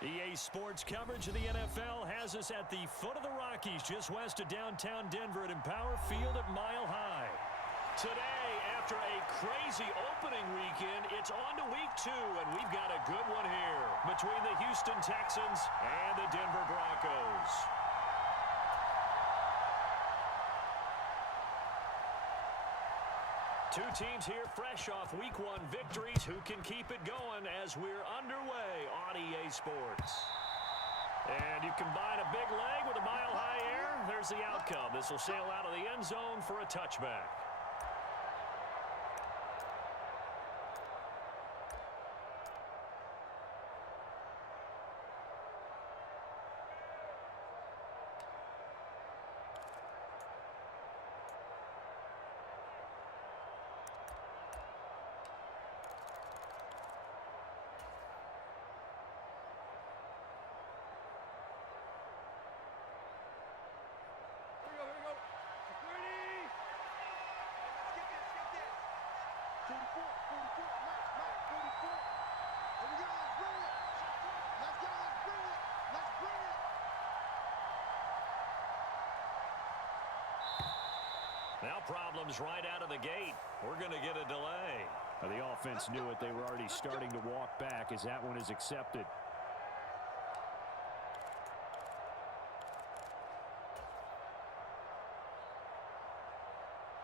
EA Sports coverage of the NFL has us at the foot of the Rockies, just west of downtown Denver at Empower Field at Mile High. Today, after a crazy opening weekend, it's on to week 2, and we've got a good one here between the Houston Texans and the Denver Broncos. Two teams here fresh off Week 1 victories. Who can keep it going as we're underway on EA Sports? And you combine a big leg with a mile-high air, there's the outcome. This will sail out of the end zone for a touchback. Now problems right out of the gate. We're going to get a delay. The offense knew it. They were already starting to walk back as that one is accepted.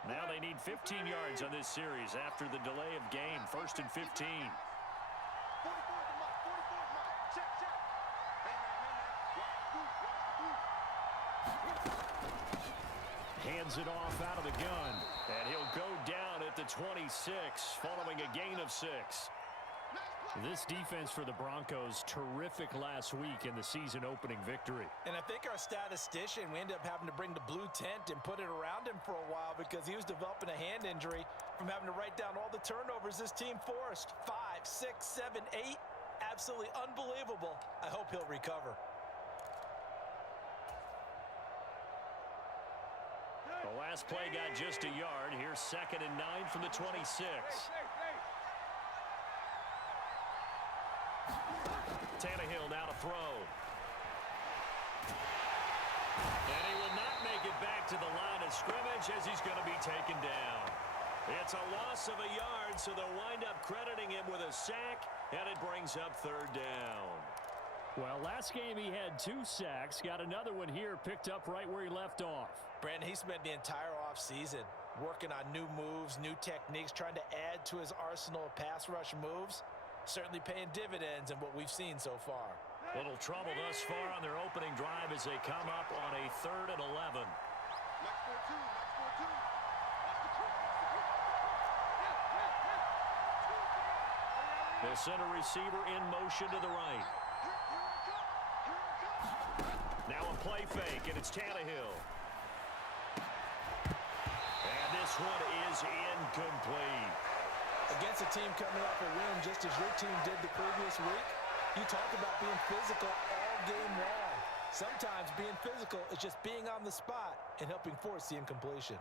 Now they need 15 yards on this series after the delay of game. 1st and 15. Hands it off out of the gun. And he'll go down at the 26 following a gain of 6. This defense for the Broncos, terrific last week in the season opening victory. And I think our statistician, we ended up having to bring the blue tent and put it around him for a while because he was developing a hand injury from having to write down all the turnovers this team forced. 5, 6, 7, 8. Absolutely unbelievable. I hope he'll recover. The last play got just a yard. Here's 2nd and 9 from the 26. Tannehill now to throw. And he will not make it back to the line of scrimmage as he's going to be taken down. It's a loss of a yard, so they'll wind up crediting him with a sack, and it brings up 3rd down. Well, last game he had 2 sacks. Got another one here, picked up right where he left off. Brandon, he spent the entire offseason working on new moves, new techniques, trying to add to his arsenal of pass rush moves. Certainly paying dividends in what we've seen so far. Little trouble thus far on their opening drive as they come up on a 3rd and 11. The center receiver in motion to the right. Now a play fake, and it's Tannehill. And this one is incomplete. Against a team coming off a win just as your team did the previous week, you talk about being physical all game long. Sometimes being physical is just being on the spot and helping force the incompletion.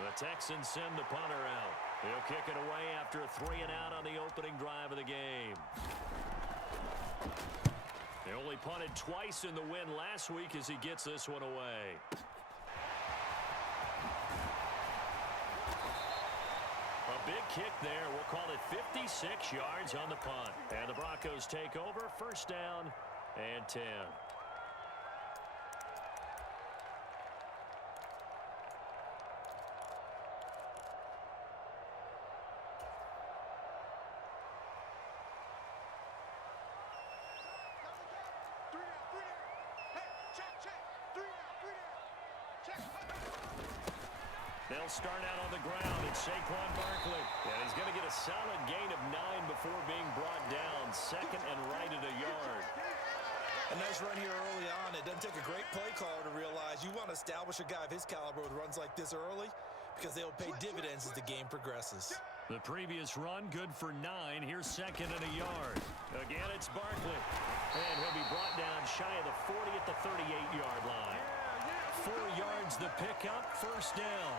The Texans send the punter out. He'll kick it away after a 3 and out on the opening drive of the game. They only punted twice in the win last week as he gets this one away. A big kick there. We'll call it 56 yards on the punt. And the Broncos take over. 1st down and 10. They'll start out on the ground. It's Saquon Barkley. And he's going to get a solid gain of 9 before being brought down. 2nd and right at a yard. A nice run here early on. It doesn't take a great play caller to realize you want to establish a guy of his caliber with runs like this early because they'll pay dividends as the game progresses. The previous run, good for 9. Here's 2nd and a yard. Again, it's Barkley. And he'll be brought down shy of the 40 at the 38-yard line. 4 yards the pickup, first down.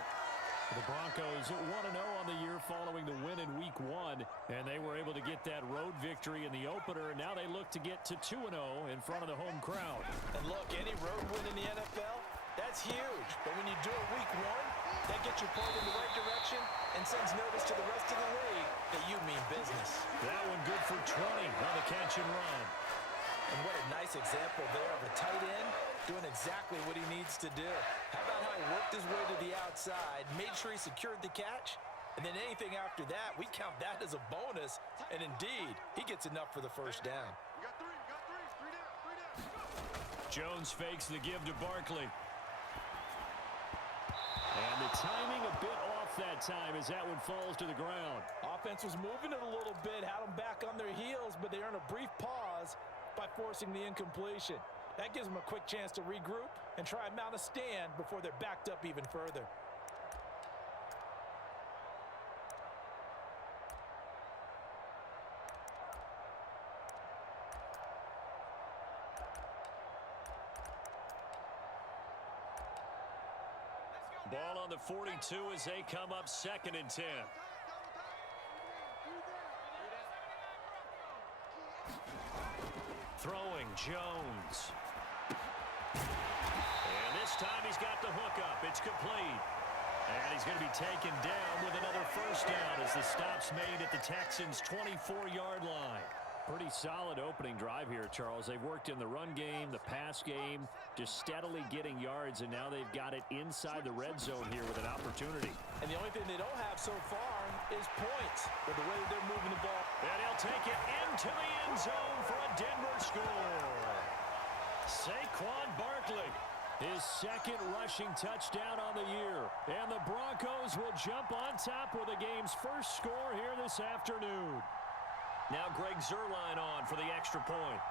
The Broncos 1-0 on the year following the win in Week 1, and they were able to get that road victory in the opener, and now they look to get to 2-0 in front of the home crowd. And look, any road win in the NFL, that's huge. But when you do it Week 1, that gets you pulled in the right direction and sends notice to the rest of the league that you mean business. That one good for 20 on the catch and run. And what a nice example there of a tight end doing exactly what he needs to do. How about how he worked his way to the outside, made sure he secured the catch, and then anything after that, we count that as a bonus. And indeed, he gets enough for the first down. We got three down. Jones fakes the give to Barkley. And the timing a bit off that time as that one falls to the ground. Offense was moving it a little bit, had them back on their heels, but they earned a brief pause by forcing the incompletion. That gives them a quick chance to regroup and try and mount a stand before they're backed up even further. Ball on the 42 as they come up 2nd and 10. Throwing Jones. And this time he's got the hook up. It's complete. And he's going to be taken down with another first down as the stop's made at the Texans' 24-yard line. Pretty solid opening drive here, Charles. They've worked in the run game, the pass game, just steadily getting yards, and now they've got it inside the red zone here with an opportunity. And the only thing they don't have so far is points with the way they're moving the ball. And he'll take it into the end zone for a Denver score. Saquon Barkley, his 2nd rushing touchdown on the year. And the Broncos will jump on top with the game's first score here this afternoon. Now Greg Zuerlein on for the extra point.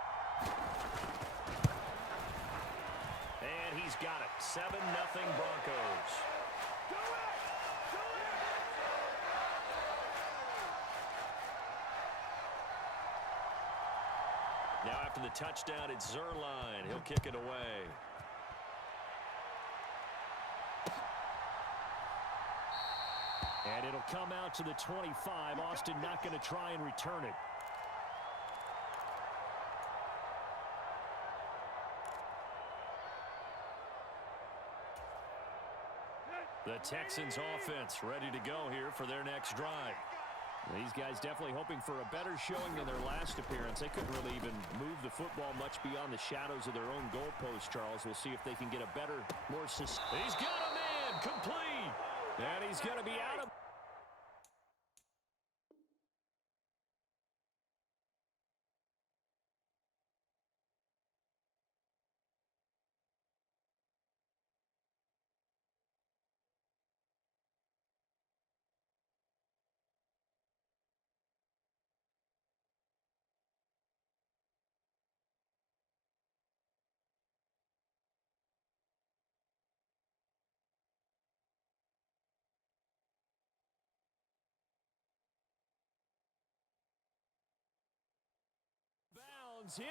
And he's got it. 7-0 Broncos. Now after the touchdown, it's Zuerlein. He'll kick it away. And it'll come out to the 25. Austin not going to try and return it. The Texans offense ready to go here for their next drive. These guys definitely hoping for a better showing than their last appearance. They couldn't really even move the football much beyond the shadows of their own goalpost, Charles. We'll see if they can get a better, more sustained. He's got a man, complete. And he's going to be out of.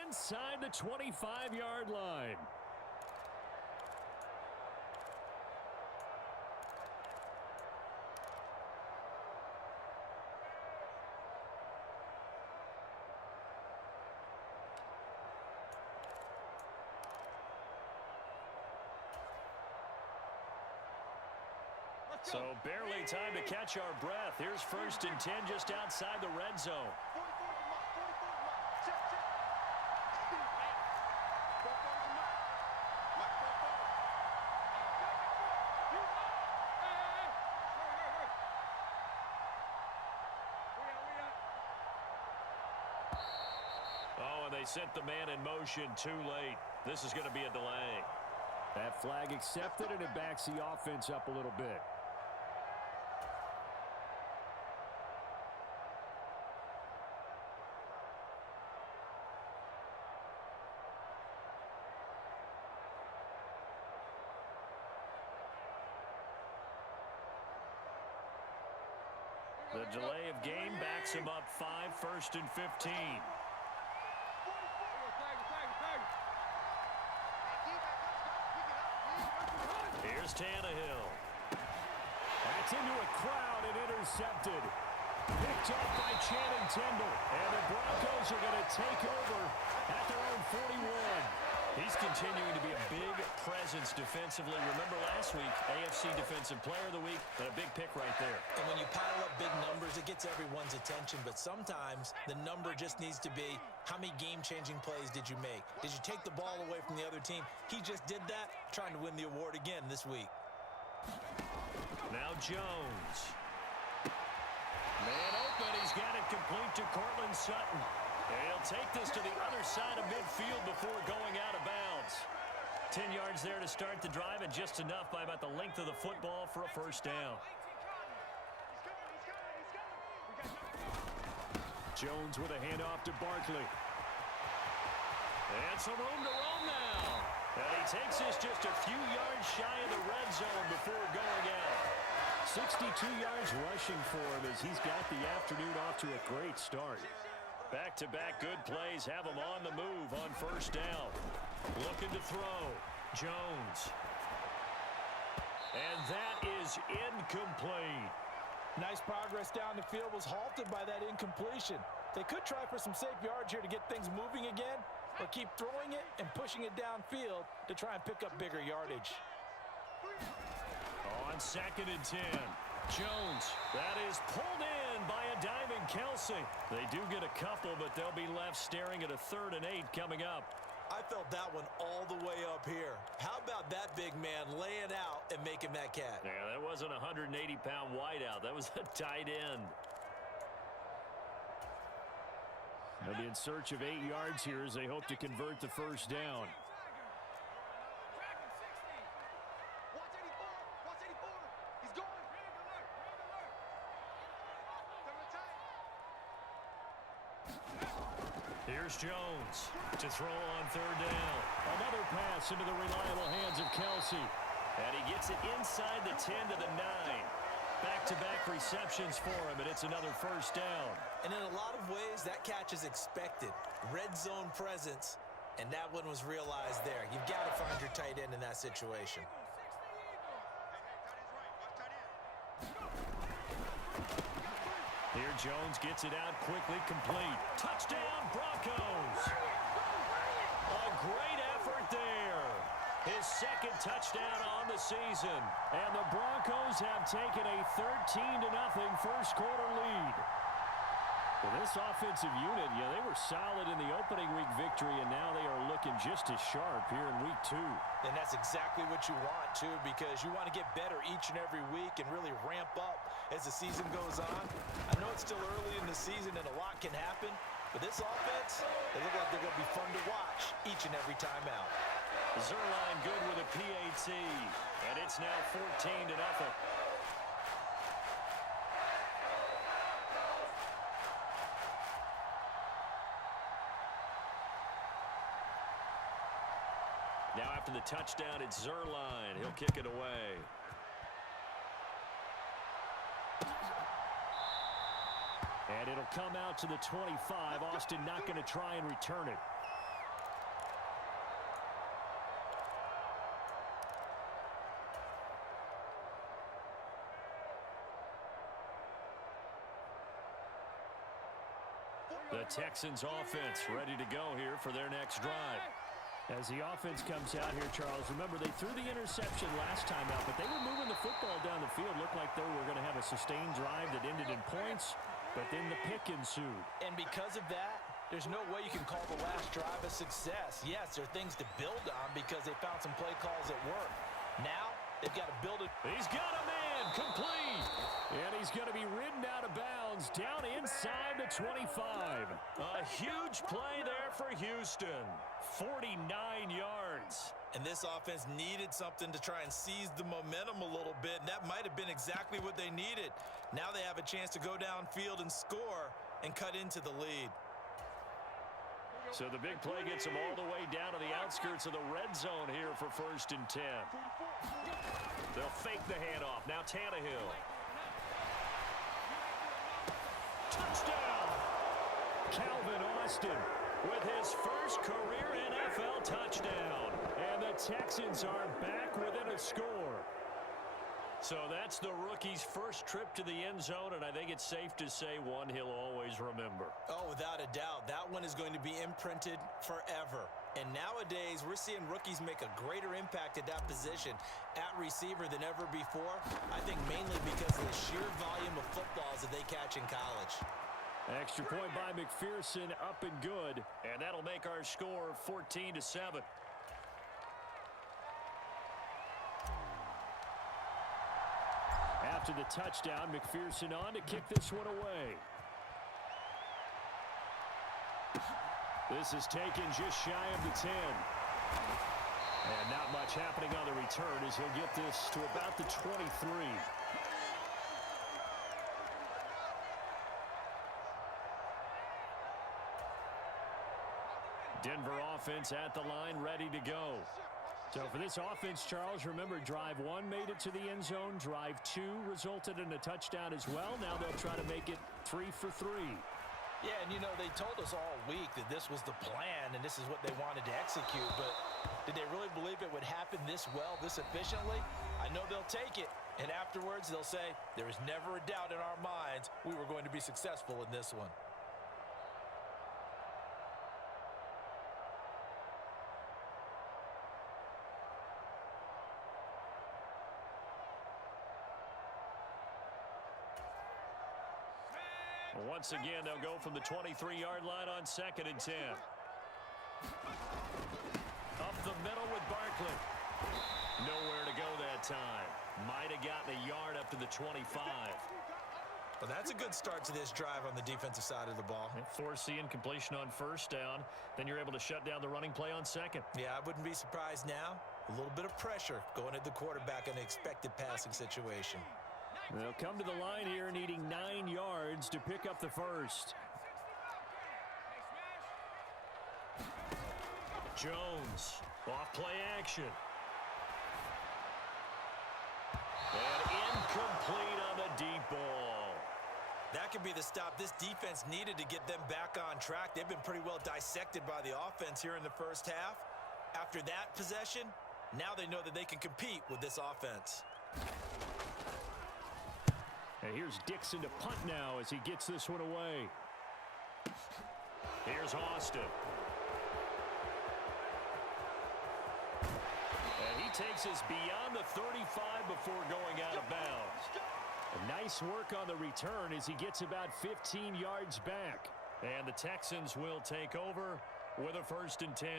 Inside the 25-yard line. So barely time to catch our breath. Here's 1st and 10 just outside the red zone. They sent the man in motion too late. This is going to be a delay. That flag accepted, and it backs the offense up a little bit. The delay of game backs him up 5, 1st and 15. Here's Tannehill. That's into a crowd and intercepted. Picked up by Channing Tindall. And the Broncos are going to take over at their own 41. He's continuing to be a big presence defensively. Remember last week, AFC Defensive Player of the Week, and a big pick right there. And when you pile up big numbers, it gets everyone's attention. But sometimes the number just needs to be, how many game-changing plays did you make? Did you take the ball away from the other team? He just did that, trying to win the award again this week. Now Jones. Man open, he's got it complete to Cortland Sutton. And he'll take this to the other side of midfield before going out of bounds. 10 yards there to start the drive, and just enough by about the length of the football for a first down. Jones with a handoff to Barkley. And some room to roam now. And he takes this just a few yards shy of the red zone before going out. 62 yards rushing for him as he's got the afternoon off to a great start. Back-to-back good plays have him on the move on first down. Looking to throw. Jones. And that is incomplete. Nice progress down the field, was halted by that incompletion. They could try for some safe yards here to get things moving again, or keep throwing it and pushing it downfield to try and pick up bigger yardage. On 2nd and 10. Jones. That is pulled in by a diving Kelsey. They do get a couple, but they'll be left staring at a 3rd and 8 coming up. I felt that one all the way up here. How about that big man laying out and making that catch? Yeah, that wasn't a 180-pound wideout. That was a tight end. They'll be in search of 8 yards here as they hope to convert the first down. Here's Jones to throw on 3rd down. Another pass into the reliable hands of Kelsey. And he gets it inside the 10 to the 9. Back-to-back receptions for him, and it's another first down. And in a lot of ways, that catch is expected. Red zone presence, and that one was realized there. You've got to find your tight end in that situation. Here Jones gets it out quickly, complete. Touchdown, Broncos! A great effort there. His 2nd touchdown on the season. And the Broncos have taken a 13-0 first quarter lead. Well, this offensive unit, yeah, they were solid in the opening week victory, and now they are looking just as sharp here in week 2. And that's exactly what you want, too, because you want to get better each and every week and really ramp up as the season goes on. I know it's still early in the season and a lot can happen, but this offense, they look like they're going to be fun to watch each and every time out. Zerline good with a PAT, and it's now 14-0. Now after the touchdown, it's Zerline. He'll kick it away. And it'll come out to the 25. Austin not going to try and return it. The Texans offense ready to go here for their next drive. As the offense comes out here, Charles, remember they threw the interception last time out, but they were moving the football down the field. Looked like they were going to have a sustained drive that ended in points, but then the pick ensued. And because of that, there's no way you can call the last drive a success. Yes, there are things to build on because they found some play calls that work. Now, they've got to build it. He's got a man, complete. And he's going to be ridden out of bounds down inside the 25. A huge play there for Houston. 49 yards. And this offense needed something to try and seize the momentum a little bit, and that might have been exactly what they needed. Now they have a chance to go downfield and score and cut into the lead. So the big play gets them all the way down to the outskirts of the red zone here for 1st and 10. They'll fake the handoff. Now Tannehill. Touchdown! Calvin Austin with his first career NFL touchdown. And the Texans are back within a score. So that's the rookie's first trip to the end zone, and I think it's safe to say one he'll always remember. Oh, without a doubt. That one is going to be imprinted forever. And nowadays, we're seeing rookies make a greater impact at that position at receiver than ever before. I think mainly because of the sheer volume of footballs that they catch in college. Extra point by McPherson, up and good. And that'll make our score 14-7. After the touchdown, McPherson on to kick this one away. This is taken just shy of the 10. And not much happening on the return as he'll get this to about the 23. Denver offense at the line, ready to go. So for this offense, Charles, remember, drive 1 made it to the end zone. Drive 2 resulted in a touchdown as well. Now they'll try to make it 3 for 3. Yeah, and you know, they told us all week that this was the plan and this is what they wanted to execute. But did they really believe it would happen this well, this efficiently? I know they'll take it. And afterwards, they'll say, there is never a doubt in our minds we were going to be successful in this one. Once again, they'll go from the 23-yard line on 2nd and 10. Up the middle with Barkley. Nowhere to go that time. Might have gotten a yard up to the 25. Well, that's a good start to this drive on the defensive side of the ball. Force the incompletion on 1st down. Then you're able to shut down the running play on 2nd. Yeah, I wouldn't be surprised now. A little bit of pressure going at the quarterback in an expected passing situation. They'll come to the line here needing 9 yards to pick up the first. Jones, off play action. And incomplete on the deep ball. That could be the stop this defense needed to get them back on track. They've been pretty well dissected by the offense here in the first half. After that possession, now they know that they can compete with this offense. And here's Dixon to punt now as he gets this one away. Here's Austin. And he takes us beyond the 35 before going out of bounds. A nice work on the return as he gets about 15 yards back. And the Texans will take over with a 1st and 10.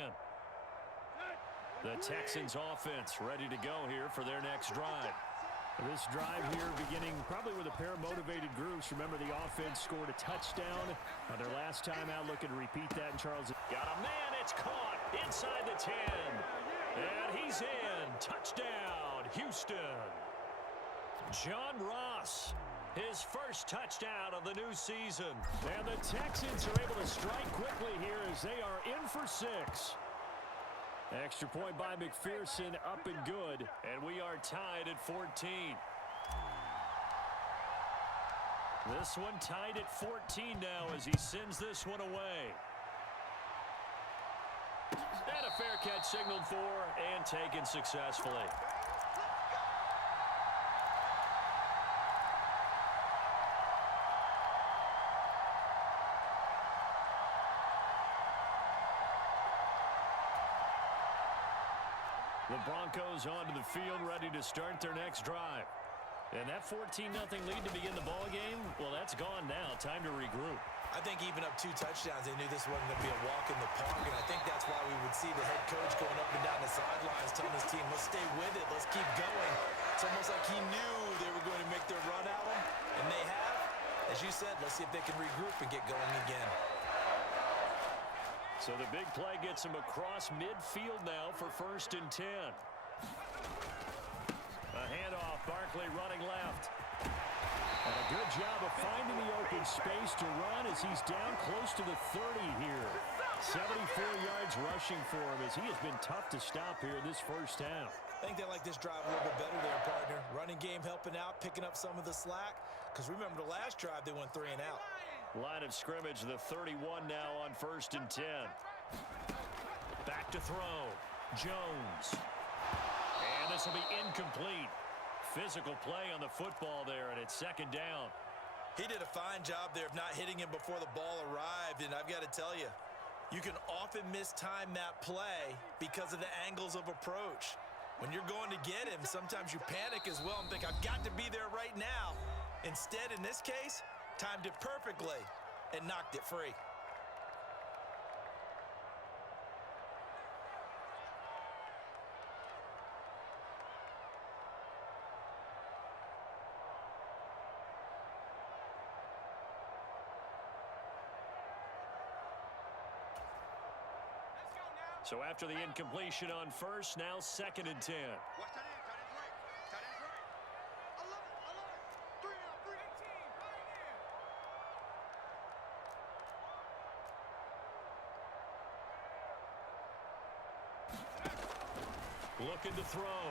The Texans offense ready to go here for their next drive. This drive here beginning probably with a pair of motivated groups. Remember, the offense scored a touchdown on their last time out. Looking to repeat that in Charles. Got a man. It's caught inside the 10. And he's in. Touchdown, Houston. John Ross, his first touchdown of the new season. And the Texans are able to strike quickly here as they are in for 6. Extra point by McPherson, up and good. And we are tied at 14. This one tied at 14 now as he sends this one away. And a fair catch signaled for and taken successfully. The Broncos onto the field, ready to start their next drive. And that 14-0 lead to begin the ball game, well, that's gone now. Time to regroup. I think even up 2 touchdowns, they knew this wasn't going to be a walk in the park, and I think that's why we would see the head coach going up and down the sidelines telling his team, let's stay with it, let's keep going. It's almost like he knew they were going to make their run at him, and they have. As you said, let's see if they can regroup and get going again. So the big play gets him across midfield now for 1st and 10. A handoff, Barkley running left. And a good job of finding the open space to run as he's down close to the 30 here. 74 yards rushing for him as he has been tough to stop here this first half. I think they like this drive a little bit better there, partner. Running game helping out, picking up some of the slack. Because remember, the last drive they went 3 and out. Line of scrimmage, the 31 now on 1st and 10. Back to throw. Jones. And this will be incomplete. physical play on the football there, and it's second down. He did a fine job there of not hitting him before the ball arrived, and I've got to tell you, you can often mistime that play because of the angles of approach. When you're going to get him, sometimes you panic as well and think, I've got to be there right now. Instead, in this case, timed it perfectly and knocked it free. So after the incompletion on first, now 2nd and 10. Watch that end. Tight end's right. Tight end's right. I love it. I love it. 3 out. 3 18. Looking to throw.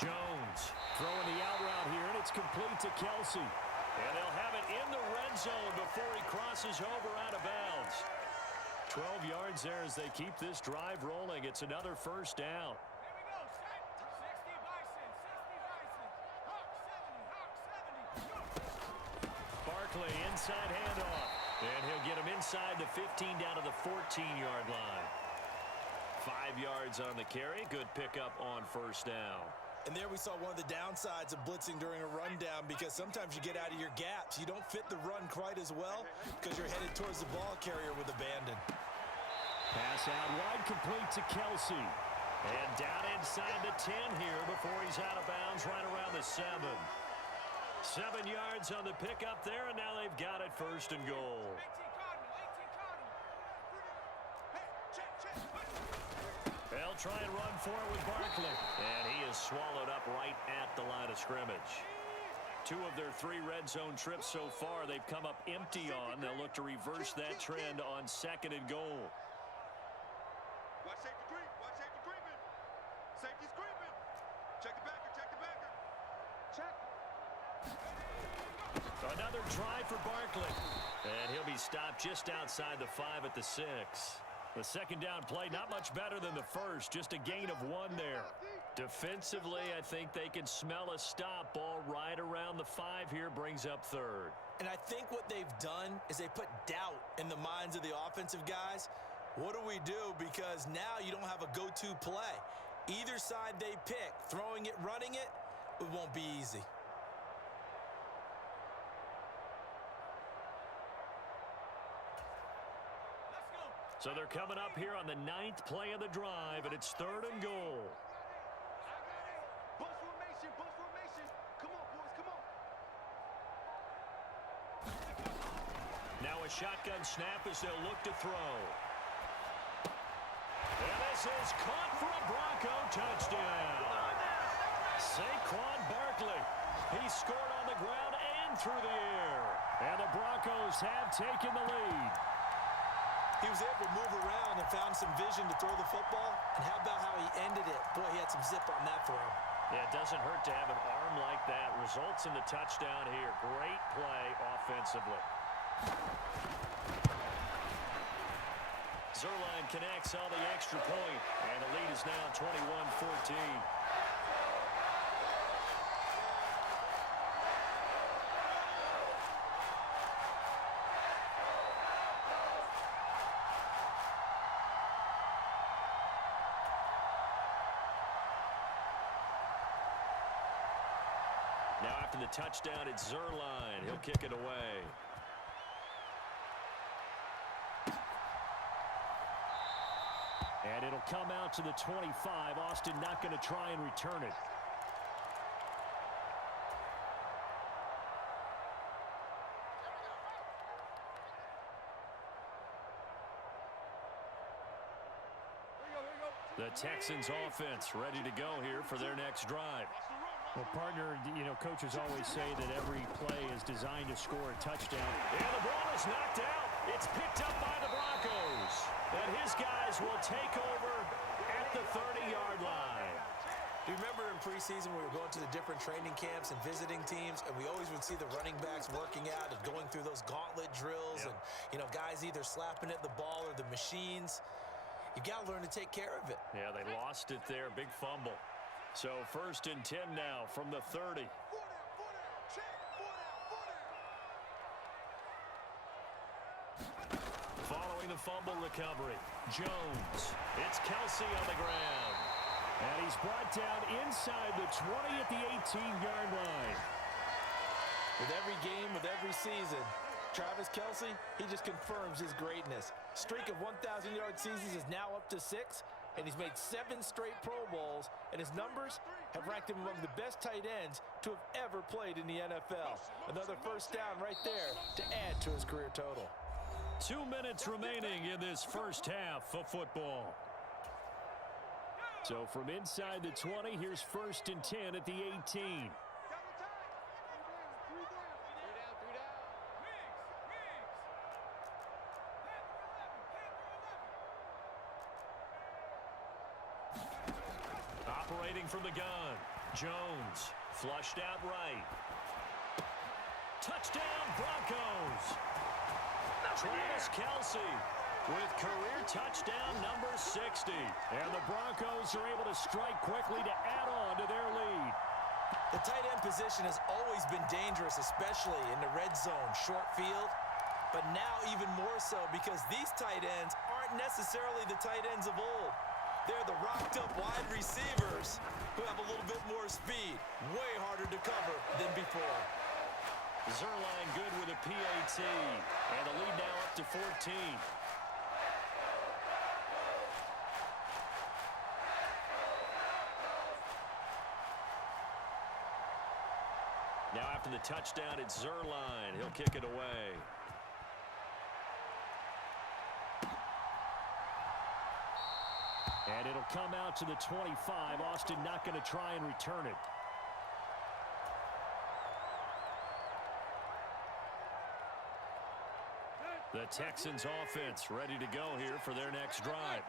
Jones throwing the out route here, and it's complete to Kelsey. And they'll have it in the red zone before he crosses over out of bounds. 12 yards there as they keep this drive rolling. It's another first down. Here we go. Set. 60 Bison. 60 Bison. Hawk 70. Hawk 70. Go. Barkley inside handoff. And he'll get him inside the 15 down to the 14-yard line. 5 yards on the carry. Good pickup on first down. And there we saw one of the downsides of blitzing during a rundown, because sometimes you get out of your gaps. You don't fit the run quite as well because you're headed towards the ball carrier with abandon. Pass out wide, complete to Kelsey. And down inside the 10 here before he's out of bounds right around the 7. 7 yards on the pickup there, and now they've got it 1st and goal. 18 Cardinal. 18 Cardinal. Hey, check, check. They'll try and run for it with Barkley. And he is swallowed up right at the line of scrimmage. 2 of their 3 red zone trips so far they've come up empty on. They'll look to reverse that trend on 2nd and goal. Watch safety creep. Watch safety creeping. Safety's creeping. Check the backer. Check the backer. Check. Another try for Barkley. And he'll be stopped just outside the 5 at the 6. The second down play, not much better than the first, just a gain of 1 there. Defensively, I think they can smell a stop. Ball right around the 5 here, brings up 3rd. And I think what they've done is they put doubt in the minds of the offensive guys. What do we do? Because now you don't have a go-to play. Either side they pick, throwing it, running it, it won't be easy. So they're coming up here on the 9th play of the drive, and it's 3rd and goal. Bus formation. Bus formation. Come on, boys. Come on. Now a shotgun snap as they'll look to throw. And this is caught for a Bronco touchdown. Saquon Barkley. He scored on the ground and through the air. And the Broncos have taken the lead. He was able to move around and found some vision to throw the football. And how about how he ended it? Boy, he had some zip on that throw. Yeah, it doesn't hurt to have an arm like that. Results in the touchdown here. Great play offensively. Zerline connects on the extra point, and the lead is now 21-14. Now after the touchdown, it's Zerline. He'll kick it away. And it'll come out to the 25. Austin not going to try and return it. The Texans offense ready to go here for their next drive. Well, partner, you know, coaches always say that every play is designed to score a touchdown. And the ball is knocked out. It's picked up by the Broncos. And his guys will take over at the 30-yard line. Do you remember in preseason we were going to the different training camps and visiting teams, and we always would see the running backs working out and going through those gauntlet drills, and, you know, guys either slapping at the ball or the machines. You got to learn to take care of it. Yeah, they lost it there. Big fumble. So 1st and 10 now from the 30. Following the fumble recovery, Jones. It's Kelsey on the ground. And he's brought down inside the 20 at the 18-yard line. With every game, with every season, Travis Kelsey, he just confirms his greatness. Streak of 1,000-yard seasons is now up to 6, and he's made 7 straight Pro Bowls, and his numbers have ranked him among the best tight ends to have ever played in the NFL. Another first down right there to add to his career total. 2 minutes remaining in this first half of football. So from inside the 20, here's 1st and 10 at the 18. Operating from the gun, Jones, flushed out right. Touchdown, Broncos. Travis Kelsey with career touchdown number 60. And the Broncos are able to strike quickly to add on to their lead. The tight end position has always been dangerous, especially in the red zone, short field. But now even more so because these tight ends aren't necessarily the tight ends of old. They're the rocked-up wide receivers who have a little bit more speed. Way harder to cover than before. Zerline good with a PAT. And the lead now up to 14. Now after the touchdown, it's Zerline. He'll kick it away. And it'll come out to the 25. Austin not going to try and return it. The Texans offense ready to go here for their next drive.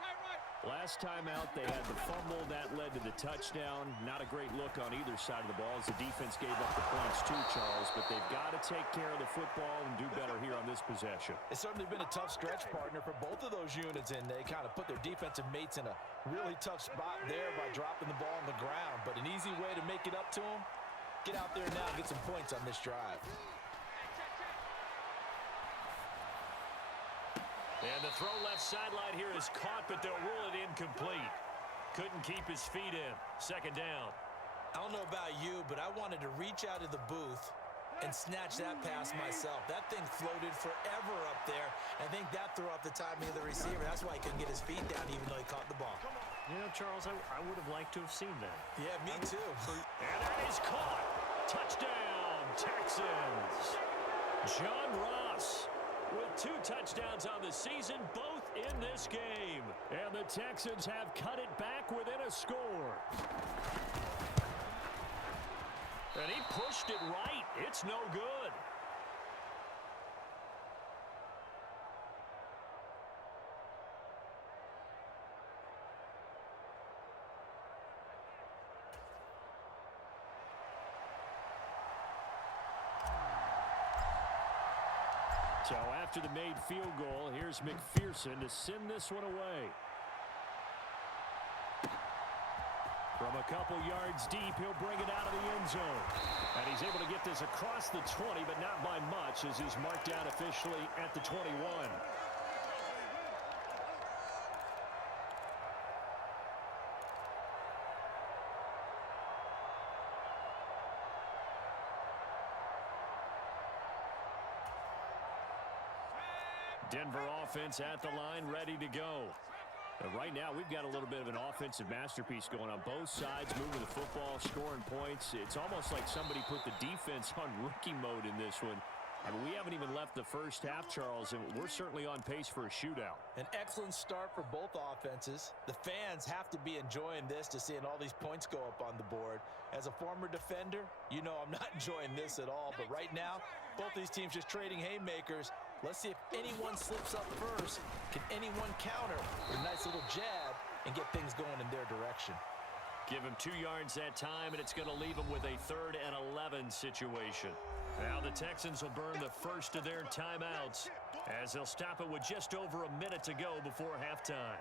Last time out, they had the fumble. That led to the touchdown. Not a great look on either side of the ball as the defense gave up the points too, Charles. But they've got to take care of the football and do better here on this possession. It's certainly been a tough stretch, partner, for both of those units, and they kind of put their defensive mates in a really tough spot there by dropping the ball on the ground. But an easy way to make it up to them, get out there now and get some points on this drive. And the throw left sideline here is caught, but they'll rule it incomplete. Couldn't keep his feet in. 2nd down. I don't know about you, but I wanted to reach out of the booth and snatch that pass myself. That thing floated forever up there. I think that threw off the timing of the receiver. That's why he couldn't get his feet down even though he caught the ball. You know, Charles, I would have liked to have seen that. Yeah, me too. And that is caught. Touchdown, Texans. John Ross with 2 touchdowns on the season, both in this game. And the Texans have cut it back within a score. And he pushed it right. It's no good. So after the made field goal, here's McPherson to send this one away. From a couple yards deep, he'll bring it out of the end zone. And he's able to get this across the 20, but not by much, as he's marked down officially at the 21. Denver offense at the line, ready to go. And right now, we've got a little bit of an offensive masterpiece going on. Both sides moving the football, scoring points. It's almost like somebody put the defense on rookie mode in this one. I mean, we haven't even left the first half, Charles, and we're certainly on pace for a shootout. An excellent start for both offenses. The fans have to be enjoying this to seeing all these points go up on the board. As a former defender, you know I'm not enjoying this at all. But right now, both these teams just trading haymakers. Let's see if anyone slips up first. Can anyone counter with a nice little jab and get things going in their direction? Give him 2 yards that time, and it's going to leave him with a 3rd and 11 situation. Now the Texans will burn the first of their timeouts as they'll stop it with just over a minute to go before halftime.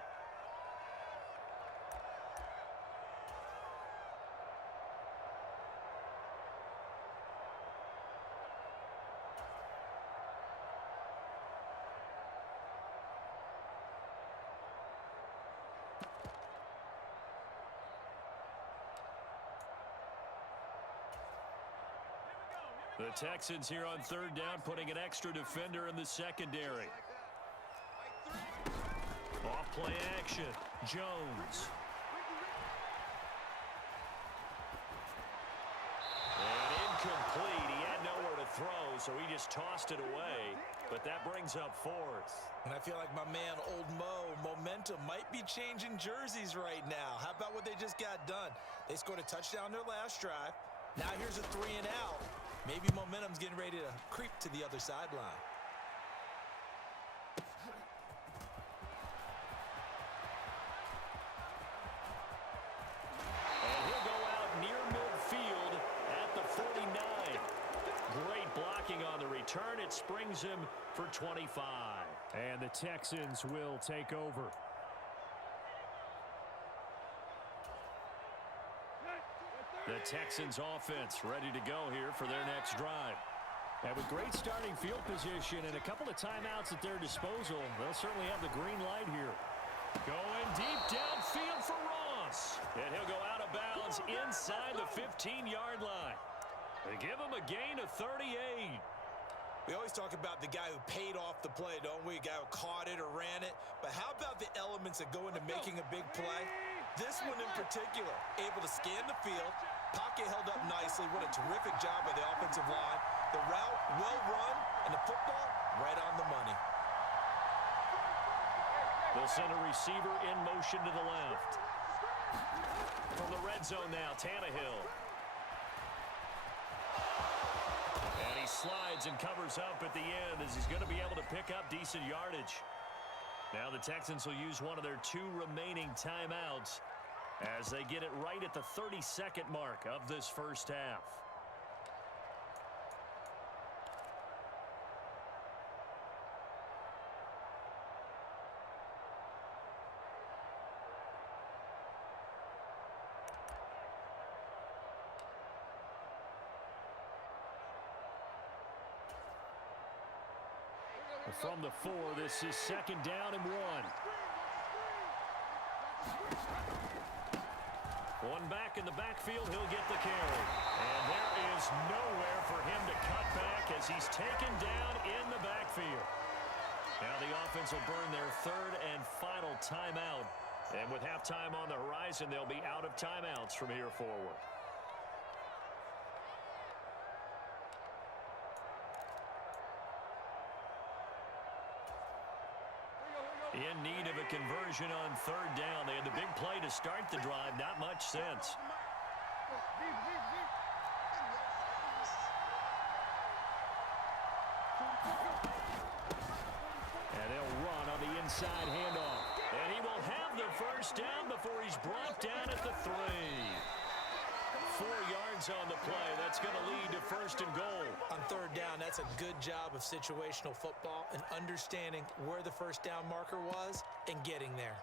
The Texans here on third down putting an extra defender in the secondary. Off play action. Jones. And incomplete. He had nowhere to throw, so he just tossed it away. But that brings up fourth. And I feel like my man, Old Mo, momentum might be changing jerseys right now. How about what they just got done? They scored a touchdown their last drive. Now here's a 3 and out. Maybe momentum's getting ready to creep to the other sideline. And he'll go out near midfield at the 49. Great blocking on the return. It springs him for 25. And the Texans will take over. The Texans offense ready to go here for their next drive. And with great starting field position and a couple of timeouts at their disposal, they'll certainly have the green light here. Going deep downfield for Ross. And he'll go out of bounds inside the 15-yard line. They give him a gain of 38. We always talk about the guy who paid off the play, don't we? A guy who caught it or ran it. But how about the elements that go into making a big play? This one in particular, able to scan the field. Pocket held up nicely. What a terrific job by the offensive line. The route well run, and the football right on the money. They'll send a receiver in motion to the left. From the red zone now, Tannehill. And he slides and covers up at the end as he's going to be able to pick up decent yardage. Now the Texans will use one of their 2 remaining timeouts as they get it right at the 30-second mark of this first half. From the 4, this is second down and 1. One back in the backfield, he'll get the carry. And there is nowhere for him to cut back as he's taken down in the backfield. Now the offense will burn their 3rd and final timeout. And with halftime on the horizon, they'll be out of timeouts from here forward. In need of a conversion on 3rd down. They had the big play to start the drive. Not much sense. And they'll run on the inside handoff. And he will have the first down before he's brought down at the 3. 4 yards on the play. That's going to lead to 1st and goal. On 3rd down, that's a good job of situational football and understanding where the first down marker was and getting there.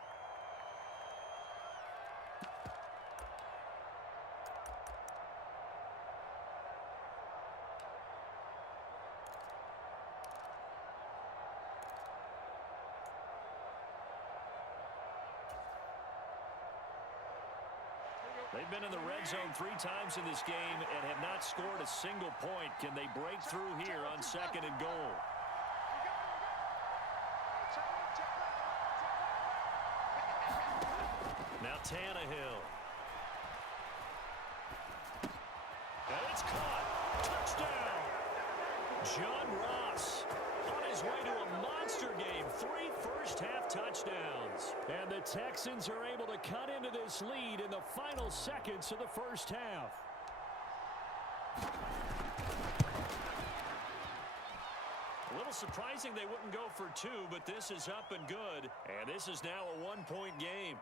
They've been in the red zone 3 times in this game and have not scored a single point. Can they break through here on 2nd and goal? Now Tannehill. And it's caught. Touchdown. John Ross on his way to a monster game. 3 first-half touchdowns. And the Texans are able to cut into this lead in the final seconds of the first half. A little surprising they wouldn't go for 2, but this is up and good. And this is now a 1-point game.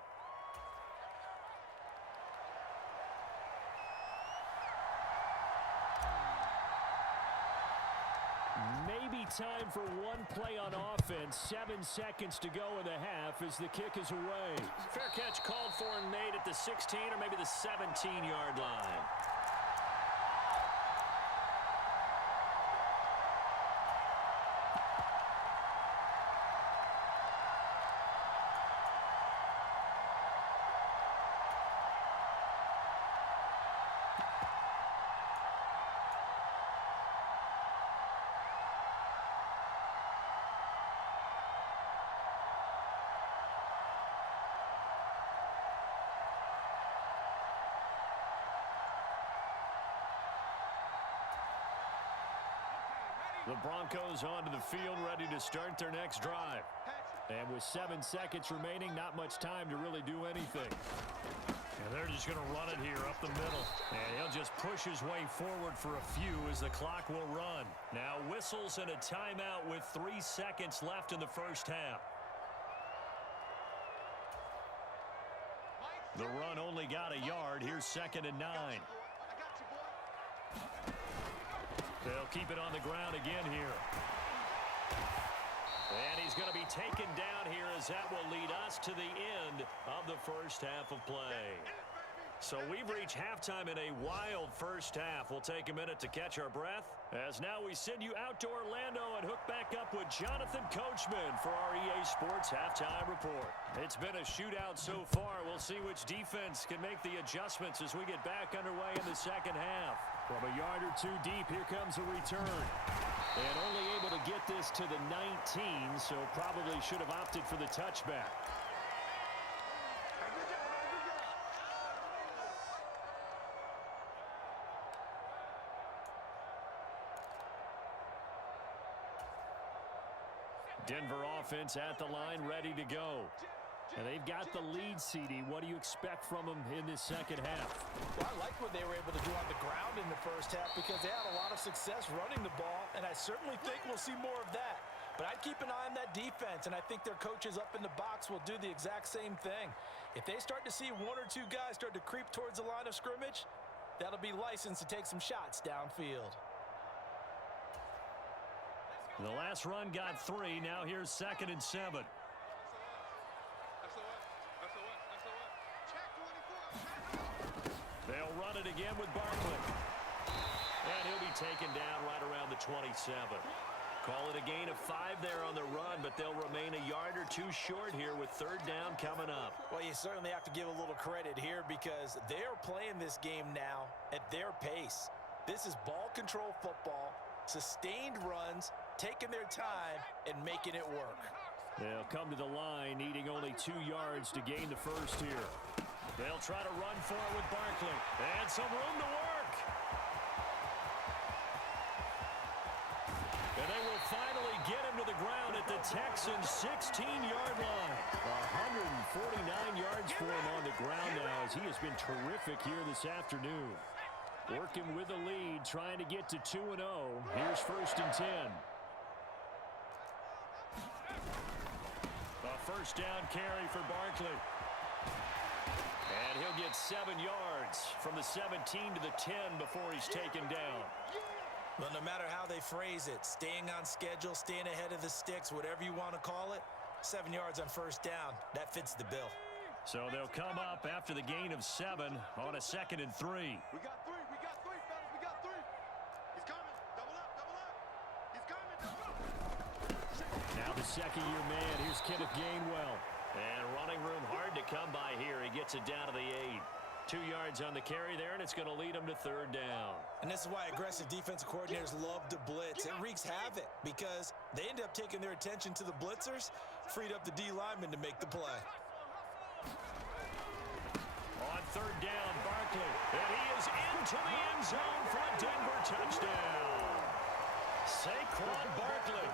Maybe time for one play on offense. 7 seconds to go in the half as the kick is away. Fair catch called for and made at the 16 or maybe the 17-yard line. The Broncos onto the field, ready to start their next drive. And with 7 seconds remaining, not much time to really do anything. And they're just going to run it here up the middle. And he'll just push his way forward for a few as the clock will run. Now whistles and a timeout with 3 seconds left in the first half. The run only got a yard. Here's 2nd and 9. They'll keep it on the ground again here. And he's going to be taken down here as that will lead us to the end of the first half of play. So we've reached halftime in a wild first half. We'll take a minute to catch our breath as now we send you out to Orlando and hook back up with Jonathan Coachman for our EA Sports Halftime Report. It's been a shootout so far. We'll see which defense can make the adjustments as we get back underway in the second half. From a yard or two deep, here comes a return. And only able to get this to the 19, so probably should have opted for the touchback. Denver offense at the line, ready to go. And they've got the lead, CD. What do you expect from them in this second half? Well, I like what they were able to do on the ground in the first half because they had a lot of success running the ball, and I certainly think we'll see more of that. But I'd keep an eye on that defense, and I think their coaches up in the box will do the exact same thing. If they start to see 1 or 2 guys start to creep towards the line of scrimmage, that'll be licensed to take some shots downfield. The last run got 3. Now here's 2nd and 7. They'll run it again with Barkley. And he'll be taken down right around the 27. Call it a gain of 5 there on the run, but they'll remain a yard or 2 short here with 3rd down coming up. Well, you certainly have to give a little credit here because they're playing this game now at their pace. This is ball control football, sustained runs, taking their time and making it work. They'll come to the line, needing only 2 yards to gain the first here. They'll try to run for it with Barkley. And some room to work. And they will finally get him to the ground at the Texans' 16-yard line. 149 yards for him on the ground now as he has been terrific here this afternoon. Working with the lead, trying to get to 2-0. Here's 1st and 10. A 1st down carry for Barkley. And he'll get 7 yards from the 17 to the 10 before he's taken down. Well, no matter how they phrase it, staying on schedule, staying ahead of the sticks, whatever you want to call it, 7 yards on 1st down, that fits the bill. So they'll come up after the gain of 7 on a 2nd and 3. We got 3, fellas, we got 3. He's coming, double up. He's coming, double up. Now the 2nd-year man, here's Kenneth Gainwell. And running room hard to come by here. He gets it down to the 8. 2 yards on the carry there, and it's going to lead him to 3rd down. And this is why aggressive defensive coordinators love to blitz. It wreaks havoc because they end up taking their attention to the blitzers, freed up the D lineman to make the play. On 3rd down, Barkley. And he is into the end zone for a Denver touchdown. Saquon Barkley,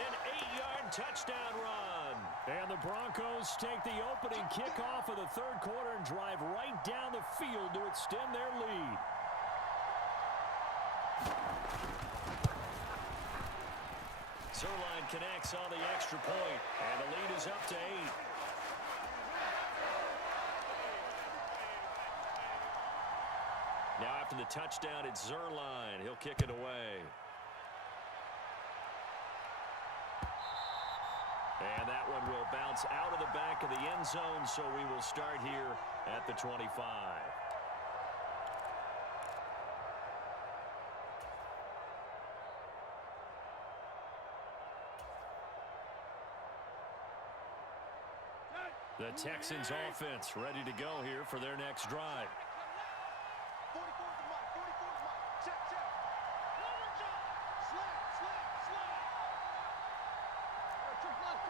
an 8-yard touchdown run. And the Broncos take the opening kickoff of the 3rd quarter and drive right down the field to extend their lead. Zerline connects on the extra point, and the lead is up to 8. Now after the touchdown, it's Zerline. He'll kick it away. And that one will bounce out of the back of the end zone, so we will start here at the 25. The Texans offense ready to go here for their next drive. 44's the mark, 44's the mark. Check. One more jump. Slam. Trick left.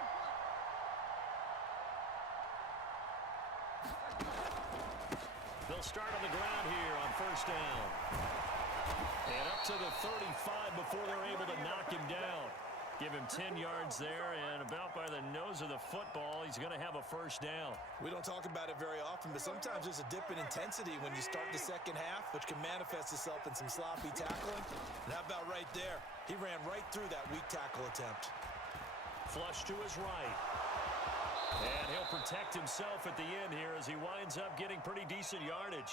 They'll start on the ground here on 1st down. And up to the 35 before they're able to knock him down. Give him 10 yards there, and about by the nose of the football, he's going to have a first down. We don't talk about it very often, but sometimes there's a dip in intensity when you start the second half, which can manifest itself in some sloppy tackling. And how about right there? He ran right through that weak tackle attempt. Flush to his right. And he'll protect himself at the end here as he winds up getting pretty decent yardage.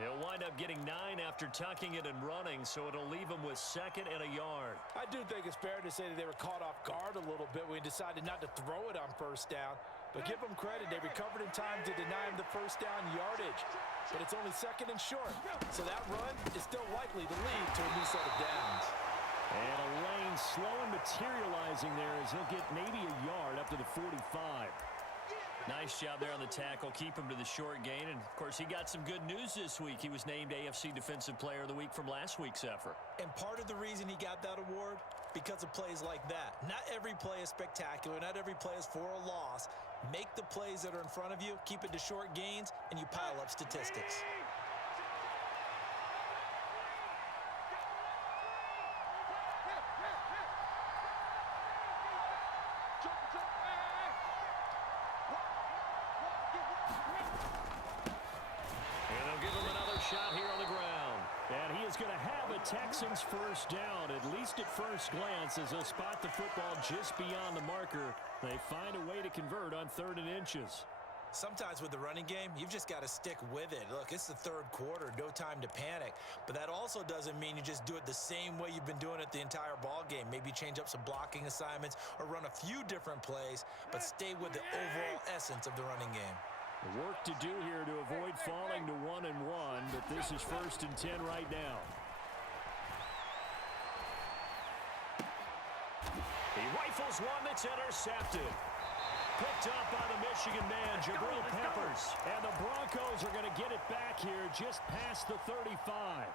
He'll wind up getting 9 after tucking it and running, so it'll leave him with 2nd and a yard. I do think it's fair to say that they were caught off guard a little bit when he decided not to throw it on first down. But give them credit, they recovered in time to deny him the first down yardage. But it's only 2nd and short, so that run is still likely to lead to a new set of downs. And a lane slow and materializing there as he'll get maybe a yard up to the 45. Nice job there on the tackle. Keep him to the short gain. And, of course, he got some good news this week. He was named AFC Defensive Player of the Week from last week's effort. And part of the reason he got that award, because of plays like that. Not every play is spectacular. Not every play is for a loss. Make the plays that are in front of you, keep it to short gains, and you pile up statistics. Shot here on the ground. And he is going to have a Texans first down, at least at first glance, as they'll spot the football just beyond the marker. They find a way to convert on 3rd and inches. Sometimes with the running game, you've just got to stick with it. Look, it's the 3rd quarter, no time to panic. But that also doesn't mean you just do it the same way you've been doing it the entire ball game. Maybe change up some blocking assignments or run a few different plays, but stay with the overall essence of the running game. Work to do here to avoid falling to 1-1, but this is 1st and 10 right now. He rifles one that's intercepted. Picked up by the Michigan man, Jabril Peppers. And the Broncos are going to get it back here just past the 35.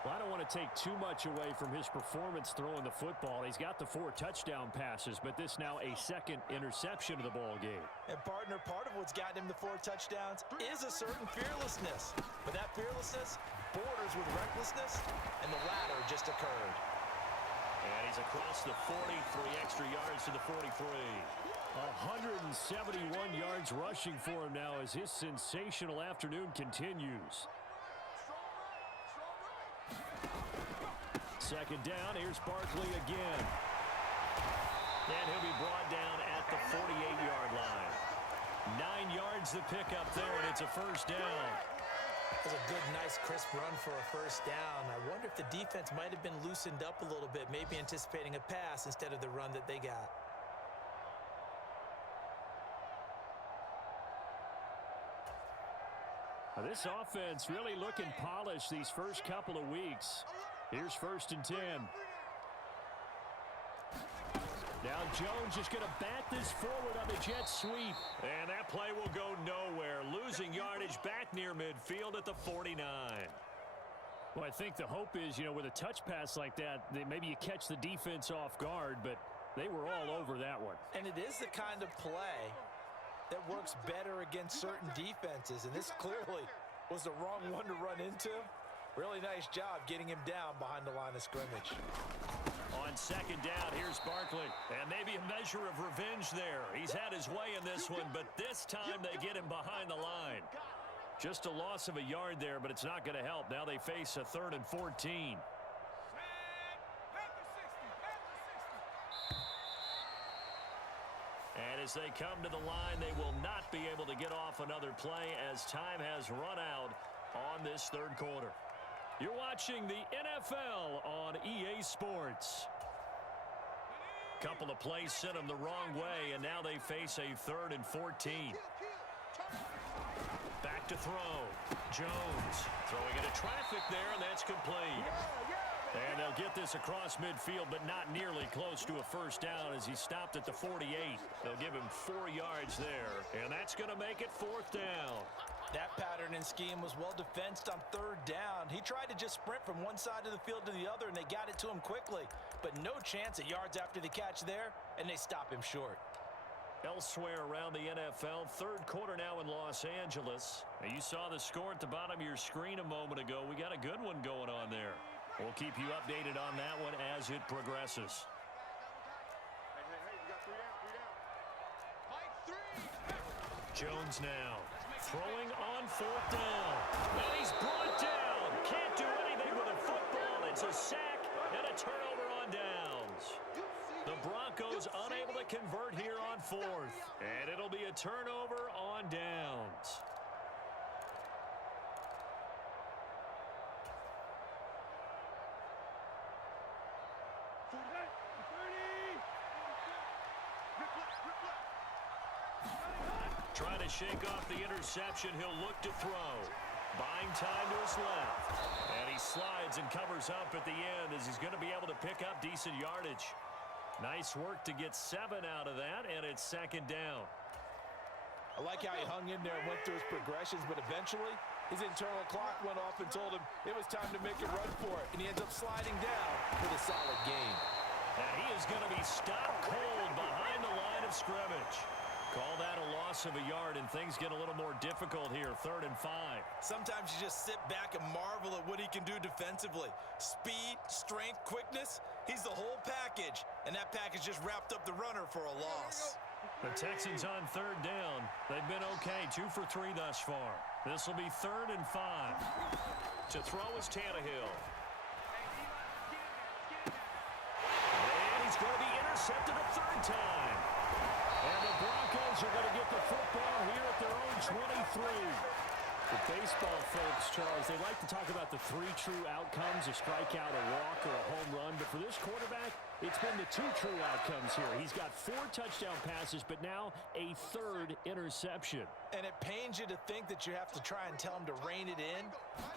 Well, I don't want to take too much away from his performance throwing the football. He's got the 4 touchdown passes, but this now a 2nd interception of the ball game. And partner, part of what's gotten him the 4 touchdowns is a certain fearlessness. But that fearlessness borders with recklessness, and the latter just occurred. And he's across the 40, 3 extra yards to the 43. 171 yards rushing for him now as his sensational afternoon continues. 2nd down, here's Barkley again. And he'll be brought down at the 48-yard line. 9 yards to pick up there, and it's a first down. That was a good, nice, crisp run for a first down. I wonder if the defense might have been loosened up a little bit, maybe anticipating a pass instead of the run that they got. Now, this offense really looking polished these first couple of weeks. Here's 1st and 10. Now Jones is going to bat this forward on the jet sweep. And that play will go nowhere. Losing yardage back near midfield at the 49. Well, I think the hope is, with a touch pass like that, maybe you catch the defense off guard, but they were all over that one. And it is the kind of play that works better against certain defenses, and this clearly was the wrong one to run into. Really nice job getting him down behind the line of scrimmage. On 2nd down, here's Barkley. And maybe a measure of revenge there. He's had his way in this one, but this time they get him behind the line. Just a loss of a yard there, but it's not going to help. Now they face a 3rd and 14. And as they come to the line, they will not be able to get off another play as time has run out on this 3rd quarter. You're watching the NFL on EA Sports. Couple of plays sent them the wrong way, and now they face a 3rd and 14. Back to throw. Jones throwing into traffic there, and that's complete. And they'll get this across midfield, but not nearly close to a first down as he stopped at the 48. They'll give him 4 yards there, and that's going to make it 4th down. That pattern and scheme was well defensed on 3rd down. He tried to just sprint from one side of the field to the other, and they got it to him quickly. But no chance at yards after the catch there, and they stop him short. Elsewhere around the NFL, 3rd quarter now in Los Angeles. Now you saw the score at the bottom of your screen a moment ago. We got a good one going on there. We'll keep you updated on that one as it progresses. Hey, we got 3 down. Jones now throwing on 4th down. And he's brought down. Can't do anything with a football. It's a sack and a turnover on downs. The Broncos unable to convert here on 4th. And it'll be a turnover on downs. Trying to shake off the interception. He'll look to throw. Buying time to his left. And he slides and covers up at the end as he's going to be able to pick up decent yardage. Nice work to get 7 out of that, and it's 2nd down. I like how he hung in there and went through his progressions, but eventually his internal clock went off and told him it was time to make a run for it, and he ends up sliding down with a solid gain. And he is going to be stopped cold behind the line of scrimmage. Call that a loss of a yard, and things get a little more difficult here, 3rd and 5. Sometimes you just sit back and marvel at what he can do defensively. Speed, strength, quickness, he's the whole package, and that package just wrapped up the runner for a loss. The Texans on 3rd down. They've been okay, 2 for 3 thus far. This will be 3rd and 5. To throw is Tannehill. And he's going to be intercepted a 3rd time. And the Broncos are going to get the football here at their own 23. The baseball folks, Charles, they like to talk about the 3 true outcomes, a strikeout, a walk, or a home run. But for this quarterback, it's been the 2 true outcomes here. He's got 4 touchdown passes, but now a 3rd interception. And it pains you to think that you have to try and tell him to rein it in.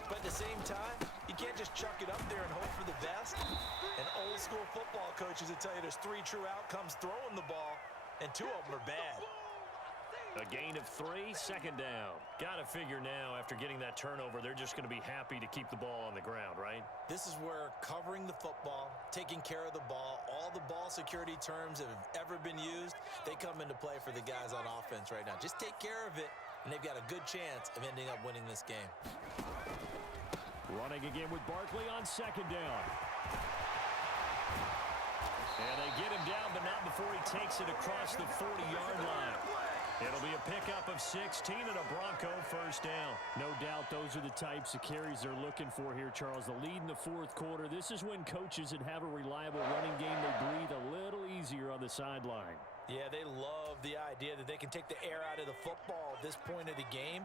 But at the same time, you can't just chuck it up there and hope for the best. And old school football coaches will tell you there's 3 true outcomes throwing the ball, and 2 of them are bad. A gain of 3, 2nd down. Got to figure now, after getting that turnover, they're just going to be happy to keep the ball on the ground, right? This is where covering the football, taking care of the ball, all the ball security terms that have ever been used, they come into play for the guys on offense right now. Just take care of it, and they've got a good chance of ending up winning this game. Running again with Barkley on 2nd down. And they get him down, but not before he takes it across the 40-yard line. It'll be a pickup of 16 and a Bronco 1st down. No doubt those are the types of carries they're looking for here, Charles. The lead in the 4th quarter. This is when coaches that have a reliable running game, they breathe a little easier on the sideline. Yeah, they love the idea that they can take the air out of the football at this point of the game.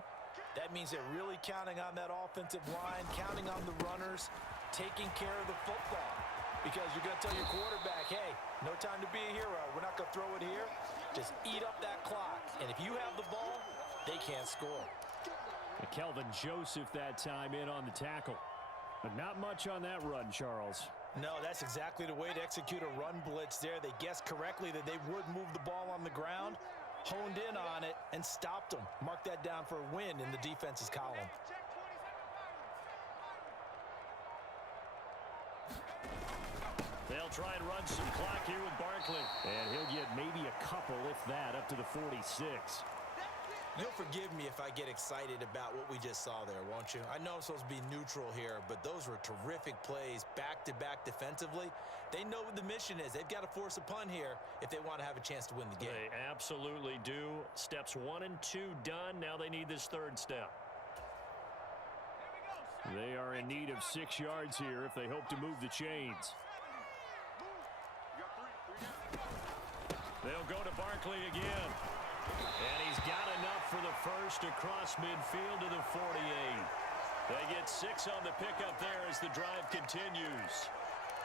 That means they're really counting on that offensive line, counting on the runners, taking care of the football. Because you're going to tell your quarterback, hey, no time to be a hero. We're not going to throw it here. Just eat up that clock. And if you have the ball, they can't score. And Kelvin Joseph that time in on the tackle. But not much on that run, Charles. No, that's exactly the way to execute a run blitz there. They guessed correctly that they would move the ball on the ground, honed in on it, and stopped them. Mark that down for a win in the defense's column. They'll try and run some clock here with Barkley. And he'll get maybe a couple, if that, up to the 46. You'll forgive me if I get excited about what we just saw there, won't you? I know I'm supposed to be neutral here, but those were terrific plays back-to-back defensively. They know what the mission is. They've got to force a punt here if they want to have a chance to win the game. They absolutely do. Steps 1 and 2 done. Now they need this 3rd step. They are in need of 6 yards here if they hope to move the chains. They'll go to Barkley again. And he's got enough for the 1st across midfield to the 48. They get 6 on the pickup there as the drive continues.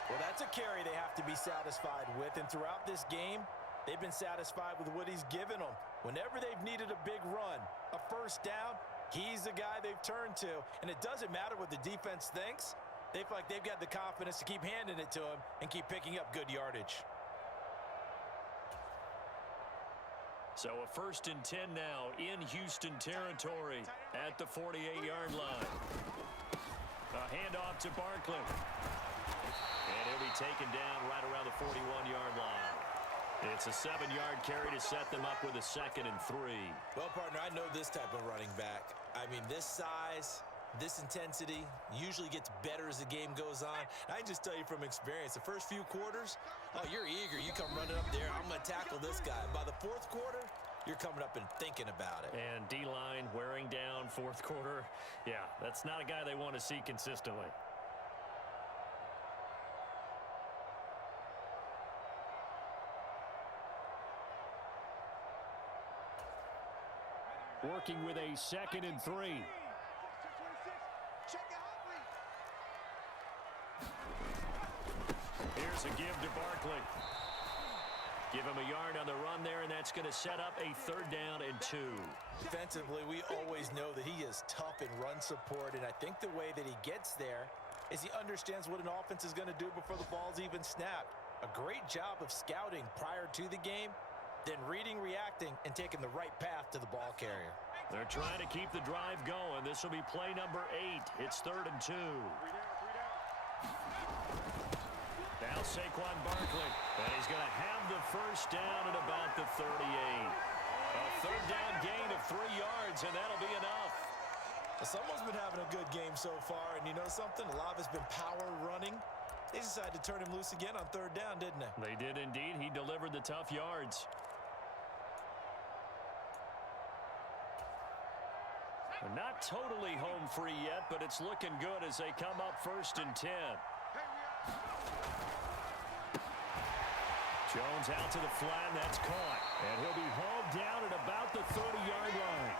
Well, that's a carry they have to be satisfied with. And throughout this game, they've been satisfied with what he's given them. Whenever they've needed a big run, a 1st down, he's the guy they've turned to. And it doesn't matter what the defense thinks. They feel like they've got the confidence to keep handing it to him and keep picking up good yardage. So a 1st and 10 now in Houston territory at the 48-yard line. A handoff to Barkley. And he'll be taken down right around the 41-yard line. It's a 7-yard carry to set them up with a 2nd and 3. Well, partner, I know this type of running back. I mean, this size, This intensity usually gets better as the game goes on. I can just tell you from experience, the first few quarters, oh, you're eager. You come running up there, I'm going to tackle this guy. By the fourth quarter, you're coming up and thinking about it. And D-line wearing down fourth quarter. Yeah, that's not a guy they want to see consistently. Working with a 2nd and 3. Here's a give to Barkley. Give him a yard on the run there, and that's going to set up a 3rd down and 2. Defensively, we always know that he is tough in run support, and I think the way that he gets there is he understands what an offense is going to do before the ball's even snapped. A great job of scouting prior to the game, then reading, reacting, and taking the right path to the ball carrier. They're trying to keep the drive going. This will be play number 8. It's 3rd and 2. Now Saquon Barkley, and he's going to have the first down at about the 38. A 3rd down gain of 3 yards, and that'll be enough. Well, someone's been having a good game so far, and you know something? A lot of it's been power running. They decided to turn him loose again on 3rd down, didn't they? They did indeed. He delivered the tough yards. Not totally home free yet, but it's looking good as they come up 1st and 10. Jones out to the flat, and that's caught. And he'll be hauled down at about the 30-yard line.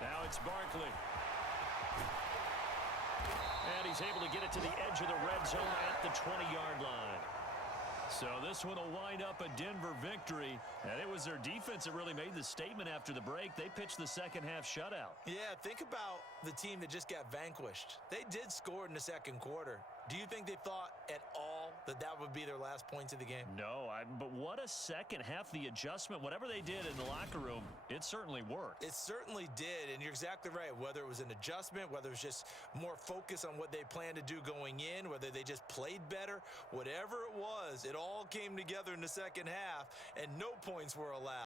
Now it's Barkley. And he's able to get it to the edge of the red zone at the 20-yard line. So this one will wind up a Denver victory. And it was their defense that really made the statement after the break. They pitched the second-half shutout. Yeah, think about the team that just got vanquished. They did score in the second quarter. Do you think they thought at all that that would be their last points of the game? No, but what a second half. The adjustment, whatever they did in the locker room, it certainly worked. It certainly did, and you're exactly right. Whether it was an adjustment, whether it was just more focus on what they planned to do going in, whether they just played better, whatever it was, it all came together in the second half, and no points were allowed.